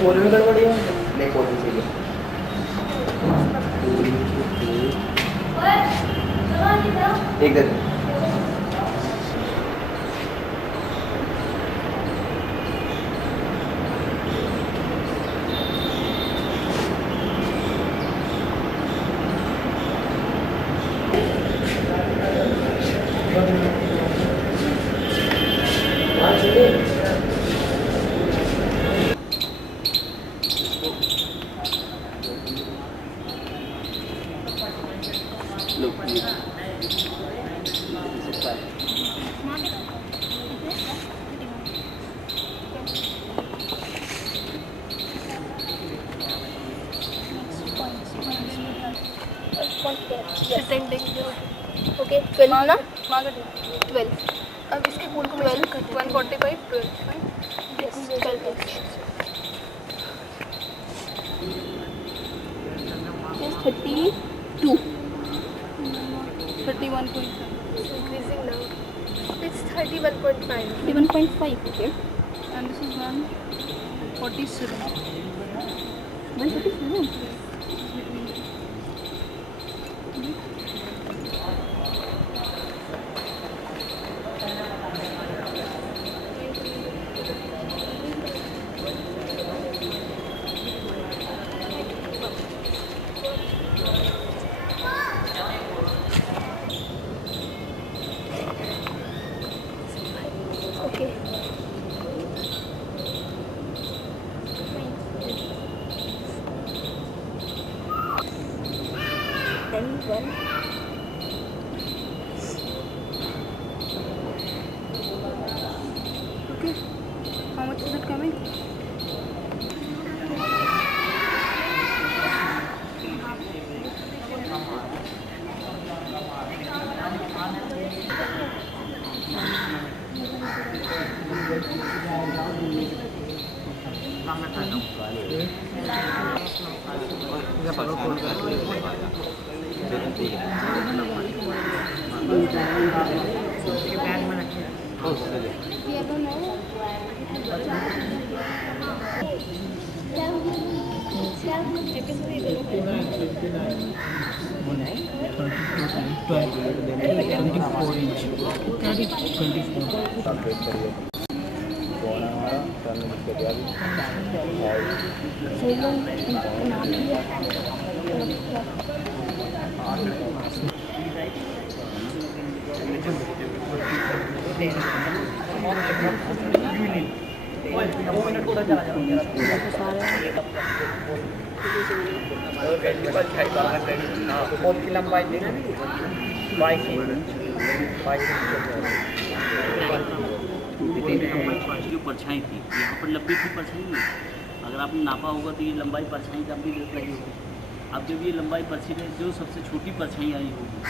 कोल में गड़बड़ी है, नहीं कोल में चाहिए। एक दे दो। ओके 12 ना 12 अब इसके कोल को 145 32 31.5 increasing now. It's 31.5. 31.5. Okay. and this is 147. 147. Okay. Then 1. Okay. How much is it coming? की लंबाई देना 22 जो परछाई थी यहाँ पर लंबी थी परछाई में, अगर आपने नापा होगा तो ये लंबाई परछाई का भी देख रही होगी। अब जब ये लंबाई परछाई में जो सबसे छोटी परछाई आई होगी,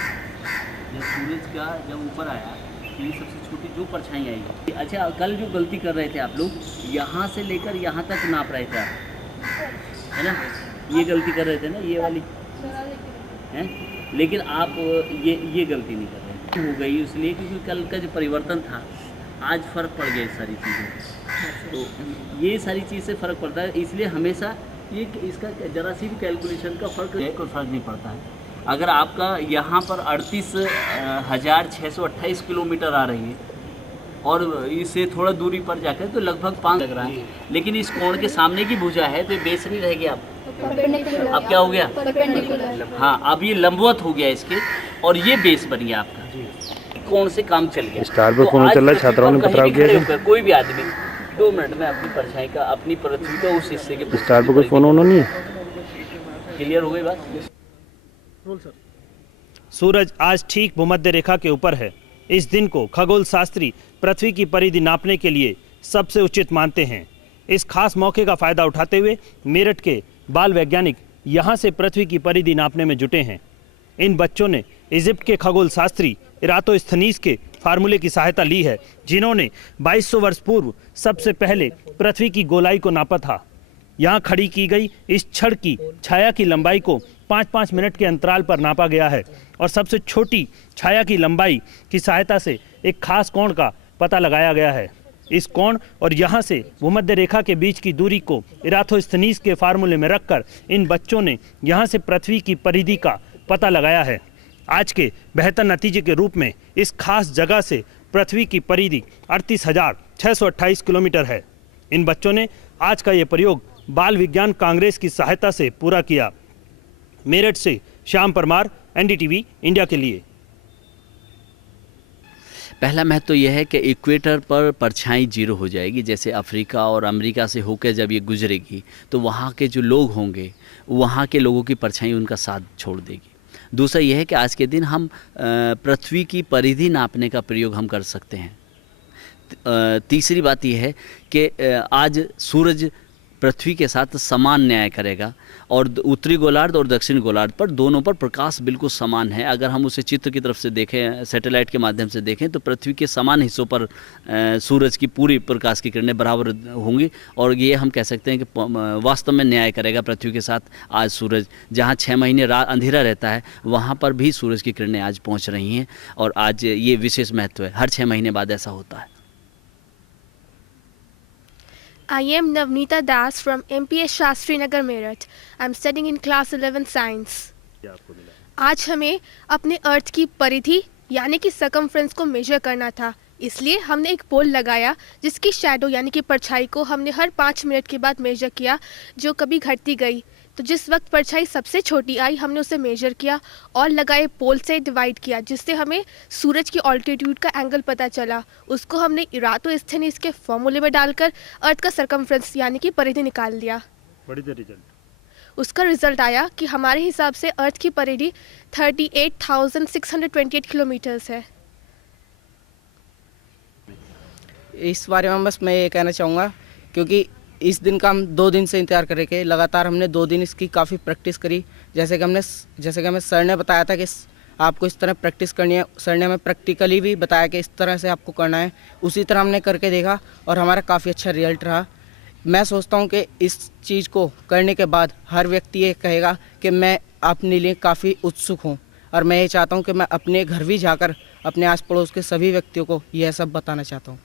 जब सूरज का जब ऊपर आया तो ये सबसे छोटी जो परछाई आई। अच्छा, कल जो गलती कर रहे थे आप लोग, यहाँ से लेकर यहाँ तक नाप रहे थे आप, है ना, ये गलती कर रहे थे ना, ये वाली है, लेकिन आप ये गलती नहीं कर रहे हो गई इसलिए क्योंकि कल का जो परिवर्तन था आज फ़र्क पड़ गया इस सारी चीज़ें। तो ये सारी चीज़ से फ़र्क पड़ता है, इसलिए हमेशा ये इसका ज़रा सी भी कैलकुलेशन का फ़र्क नहीं पड़ता है। अगर आपका यहाँ पर 38,628 किलोमीटर आ रही है और इससे थोड़ा दूरी पर जाकर तो लगभग 5 लग रहा है, लेकिन इस कोण के सामने की भुजा है तो ये बेस नहीं रहेगी। आप अब क्या हो गया, हाँ अब ये लंबवत हो गया इसके और ये बेस बन गया आपका, कोण से काम चल गया। स्टार पर फोन चल रहा है, छात्राओं ने पथराव किया। कोई भी आदमी 2 मिनट में अपनी परछाई का, अपनी पृथ्वी का उस हिस्से के स्टार पर कोई फोन होना नहीं है। क्लियर हो गई बात। सूरज आज ठीक भूमध्य रेखा के ऊपर है। इस दिन को खगोल शास्त्री पृथ्वी की परिधि नापने के लिए सबसे उचित मानते हैं। इस खास मौके का फायदा उठाते हुए मेरठ के बाल वैज्ञानिक यहाँ से पृथ्वी की परिधि नापने में जुटे हैं। इन बच्चों ने इजिप्ट के खगोल शास्त्री इरातोस्थनीज के फार्मूले की सहायता ली है, जिन्होंने 2200 वर्ष पूर्व सबसे पहले पृथ्वी की गोलाई को नापा था। यहाँ खड़ी की गई इस छड़ की छाया की लंबाई को 5-5 मिनट के अंतराल पर नापा गया है और सबसे छोटी छाया की लंबाई की सहायता से एक खास कोण का पता लगाया गया है। इस कोण और यहाँ से भूमध्य रेखा के बीच की दूरी को इराथोस्थनीज के फार्मूले में रखकर इन बच्चों ने यहाँ से पृथ्वी की परिधि का पता लगाया है। आज के बेहतर नतीजे के रूप में इस खास जगह से पृथ्वी की परिधि 38,628 किलोमीटर है। इन बच्चों ने आज का ये प्रयोग बाल विज्ञान कांग्रेस की सहायता से पूरा किया। मेरठ से श्याम परमार, एनडीटीवी इंडिया के लिए। पहला महत्व तो यह है कि इक्वेटर पर परछाई जीरो हो जाएगी। जैसे अफ्रीका और अमेरिका से होकर जब ये गुजरेगी तो वहाँ के जो लोग होंगे वहाँ के लोगों की परछाई उनका साथ छोड़ देगी। दूसरा यह है कि आज के दिन हम पृथ्वी की परिधि नापने का प्रयोग हम कर सकते हैं। तीसरी बात यह है कि आज सूरज पृथ्वी के साथ समान न्याय करेगा और उत्तरी गोलार्ध और दक्षिण गोलार्ध पर दोनों पर प्रकाश बिल्कुल समान है। अगर हम उसे चित्र की तरफ से देखें, सैटेलाइट के माध्यम से देखें, तो पृथ्वी के समान हिस्सों पर सूरज की पूरी प्रकाश की किरणें बराबर होंगी और ये हम कह सकते हैं कि वास्तव में न्याय करेगा पृथ्वी के साथ। आज सूरज जहाँ 6 महीने रात अंधेरा रहता है वहाँ पर भी सूरज की किरणें आज पहुँच रही हैं और आज ये विशेष महत्व है। हर 6 महीने बाद ऐसा होता है। I am Navneeta Das from MPS Shastri Nagar Meerut. I'm studying in class 11 science. आज हमें अपने अर्थ की परिधि यानी कि सर्कमफ्रेंस को मेजर करना था, इसलिए हमने एक पोल लगाया जिसकी शैडो यानी कि परछाई को हमने हर 5 मिनट के बाद मेजर किया, जो कभी घटती गई। तो जिस वक्त परछाई सबसे छोटी आई हमने उसे मेजर किया और लगाए पोल से डिवाइड किया, जिससे हमें सूरज की ऑल्टीट्यूड का एंगल पता चला। उसको हमने इराटोस्थेनीज के फॉर्मूले में डालकर अर्थ का सर्कमफ्रेंस यानी कि परिधि निकाल लिया। उसका रिजल्ट आया कि हमारे हिसाब से अर्थ की परिधि 38,628 किलोमीटर्स है। इस बारे में बस मैं ये कहना चाहूँगा, क्योंकि इस दिन का हम 2 दिन से इंतजार कर रहे थे। लगातार हमने 2 दिन इसकी काफ़ी प्रैक्टिस करी। जैसे कि हमें सर ने बताया था कि आपको इस तरह प्रैक्टिस करनी है। सर ने हमें प्रैक्टिकली भी बताया कि इस तरह से आपको करना है। उसी तरह हमने करके देखा और हमारा काफ़ी अच्छा रिजल्ट रहा। मैं सोचता हूँ कि इस चीज़ को करने के बाद हर व्यक्ति ये कहेगा कि मैं अपने लिए काफ़ी उत्सुक हूँ और मैं ये चाहता हूँ कि मैं अपने घर भी जाकर अपने आस पड़ोस के सभी व्यक्तियों को यह सब बताना चाहता हूँ।